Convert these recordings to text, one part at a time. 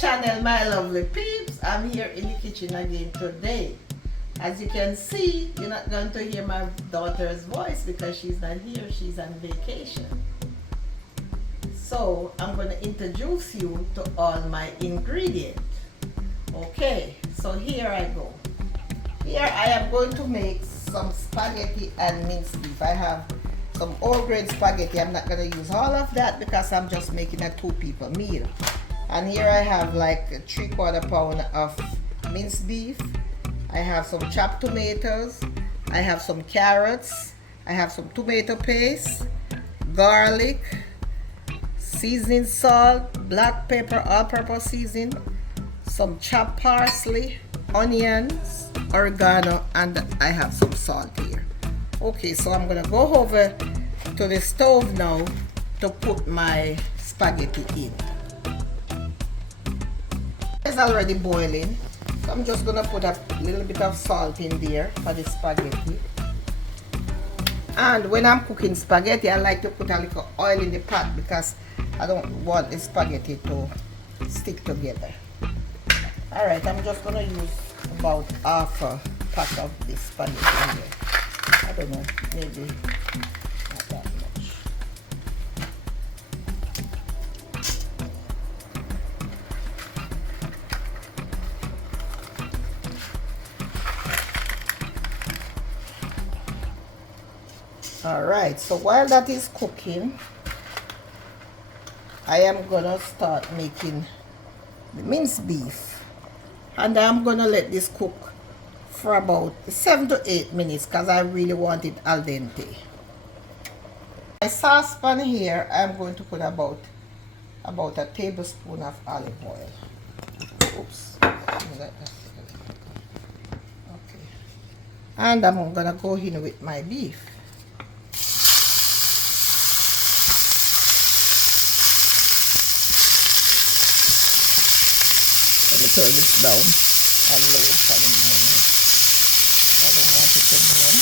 channel, my lovely peeps. I'm here in the kitchen again today. As you can see, you're not going to hear my daughter's voice because she's not here. She's on vacation. So I'm going to introduce you to all my ingredients. Okay, so here I go. Here I am going to make some spaghetti and minced beef. I have some whole grain spaghetti. I'm not going to use all of that because I'm just making a 2-people meal. And here I have like 3/4 pound of minced beef. I have some chopped tomatoes. I have some carrots. I have some tomato paste, garlic, seasoning salt, black pepper, all-purpose seasoning, some chopped parsley, onions, oregano, and I have some salt here. Okay, so I'm gonna go over to the stove now to put my spaghetti in. It's already boiling, so I'm just gonna put a little bit of salt in there for the spaghetti. And when I'm cooking spaghetti, I like to put a little oil in the pot because I don't want the spaghetti to stick together. Alright, I'm just gonna use about half a pack of this spaghetti here. I don't know, maybe not that much. Alright, so while that is cooking, I am gonna start making the minced beef. And I'm gonna let this cook for about 7 to 8 minutes because I really want it al dente. My saucepan here, I'm going to put about a tablespoon of olive oil. Oops. Okay. And I'm gonna go in with my beef. Let me turn this down and low for the moment. I don't want it to burn.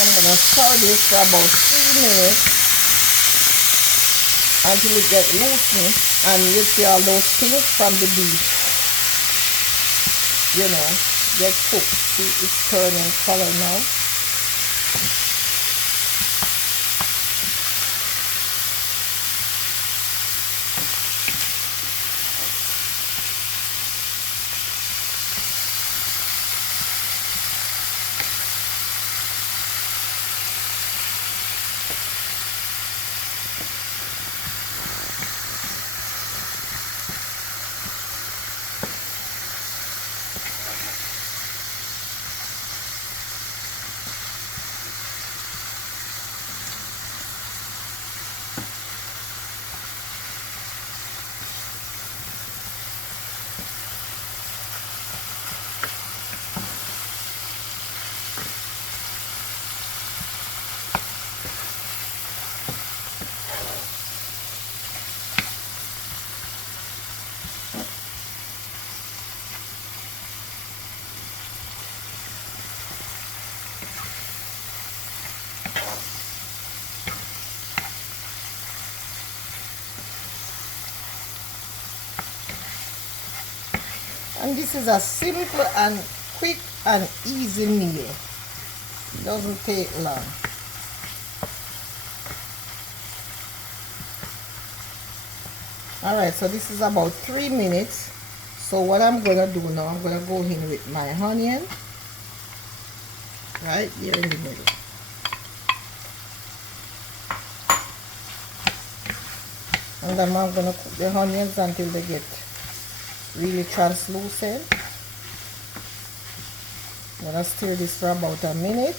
I'm going to stir this for about 3 minutes until it gets loosened, and you see all those things from the beef, you know, get cooked. See, it's turning color now. And this is a simple and quick and easy meal. It doesn't take long. Alright, so this is about 3 minutes. So what I'm gonna do now, I'm gonna go in with my onion right here in the middle. And then I'm gonna cook the onions until they get really translucent. I'm gonna stir this for about a minute.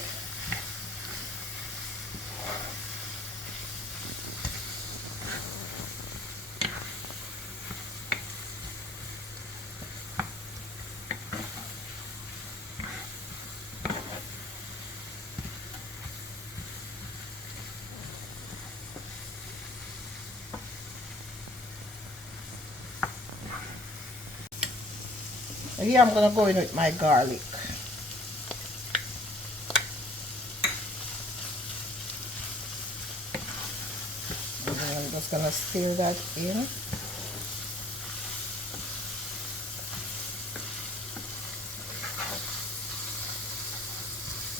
Here I'm gonna go in with my garlic. And then I'm just gonna stir that in.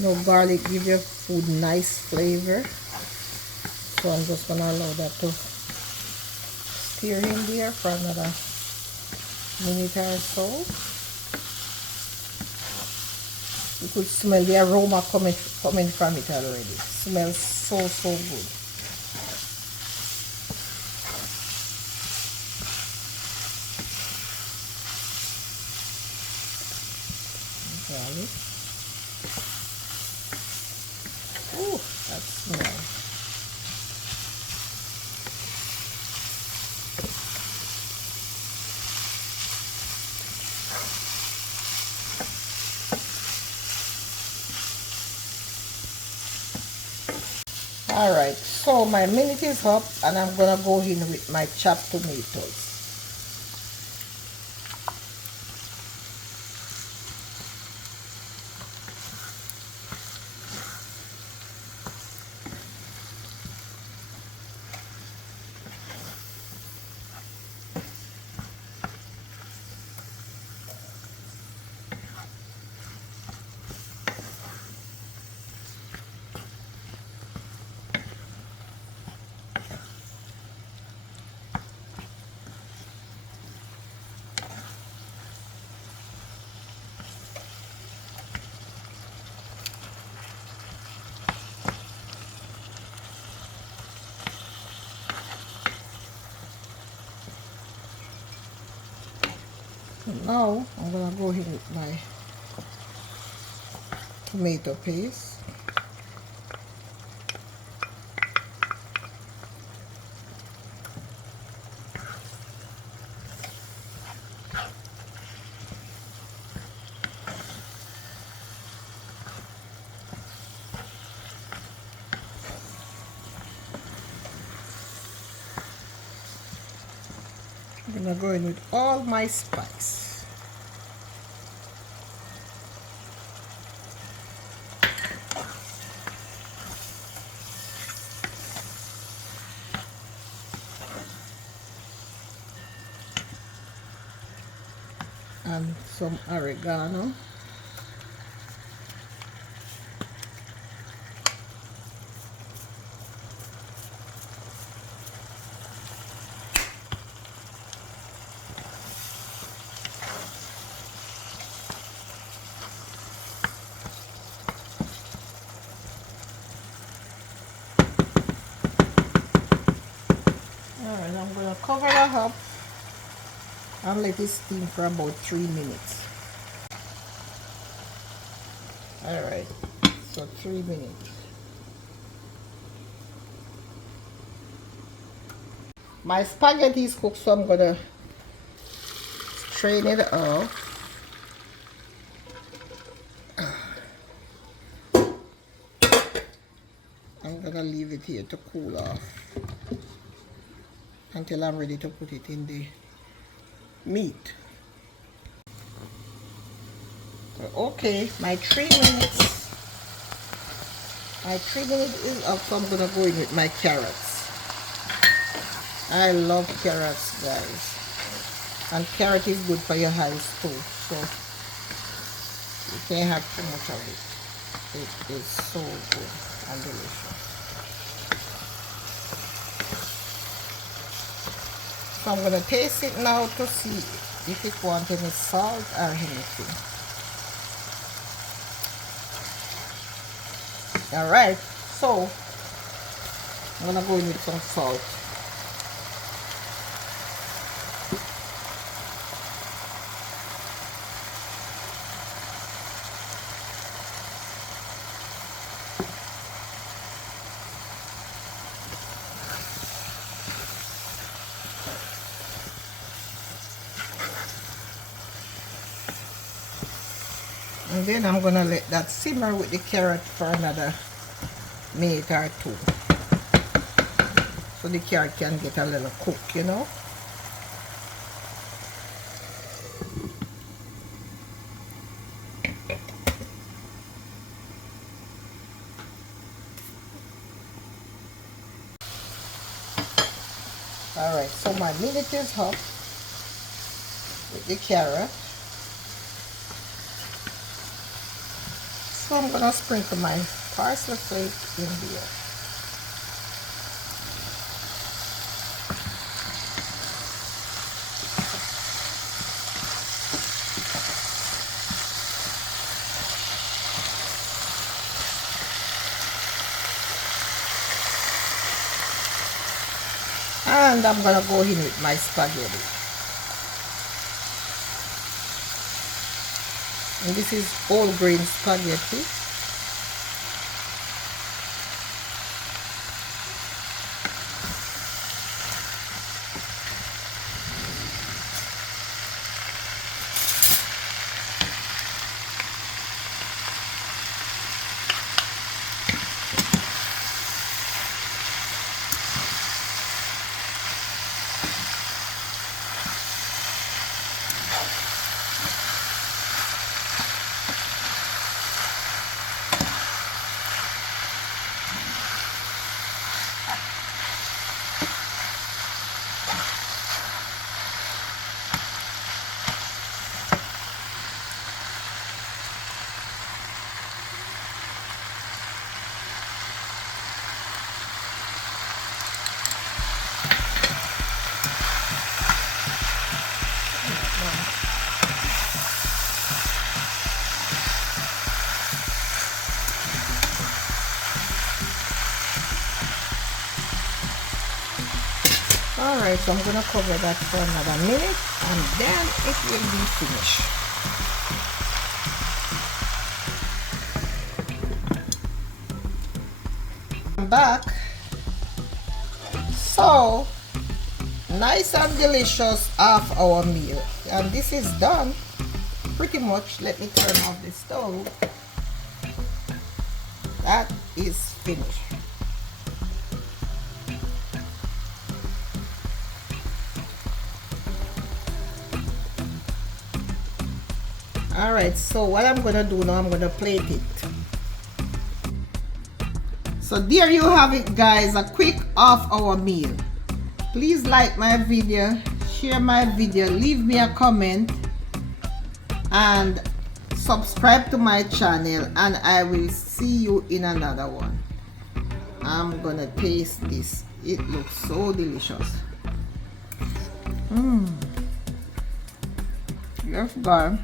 No, garlic gives your food nice flavor. So I'm just gonna allow that to stir in there for another minute or so. You could smell the aroma coming from it already. It smells so good. Garlic. Ooh, that smells. Alright, so my minute is up and I'm gonna go in with my chopped tomatoes. Now I'm gonna go in with my tomato paste. I'm gonna go in with all my spice. And some oregano. Alright, I'm gonna cover that up and let it steam for about 3 minutes. Alright, so 3 minutes. My spaghetti is cooked, so I'm gonna strain it off. I'm gonna leave it here to cool off until I'm ready to put it in the meat. So, okay, my 3 minutes. My 3 minutes is up, so I'm gonna go in with my carrots. I love carrots, guys. And carrot is good for your eyes too, so you can't have too much of it. It is so good and delicious. So I'm gonna taste it now to see if it wants any salt or anything. Alright, so I'm gonna go in with some salt. And then I'm gonna let that simmer with the carrot for another minute or two, so the carrot can get a little cook, you know. Alright, so my minute is up with the carrot. So I'm gonna sprinkle my parsley flake in here. And I'm gonna go in with my spaghetti. And this is whole grain spaghetti. Alright, so I'm gonna cover that for another minute and then it will be finished. I'm back. So nice and delicious of our meal, and this is done pretty much. Let me turn off the stove. That is finished. Alright, so what I'm gonna do now, I'm gonna plate it. So there you have it, guys, a quick of our meal. Please like my video, share my video, leave me a comment, and subscribe to my channel, and I will see you in another one. I'm gonna taste this. It looks so delicious. Yes, guys.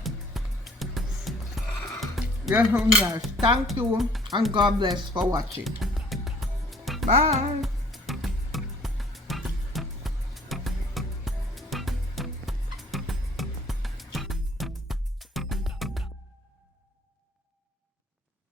Yes, nice. Thank you and God bless for watching. Bye.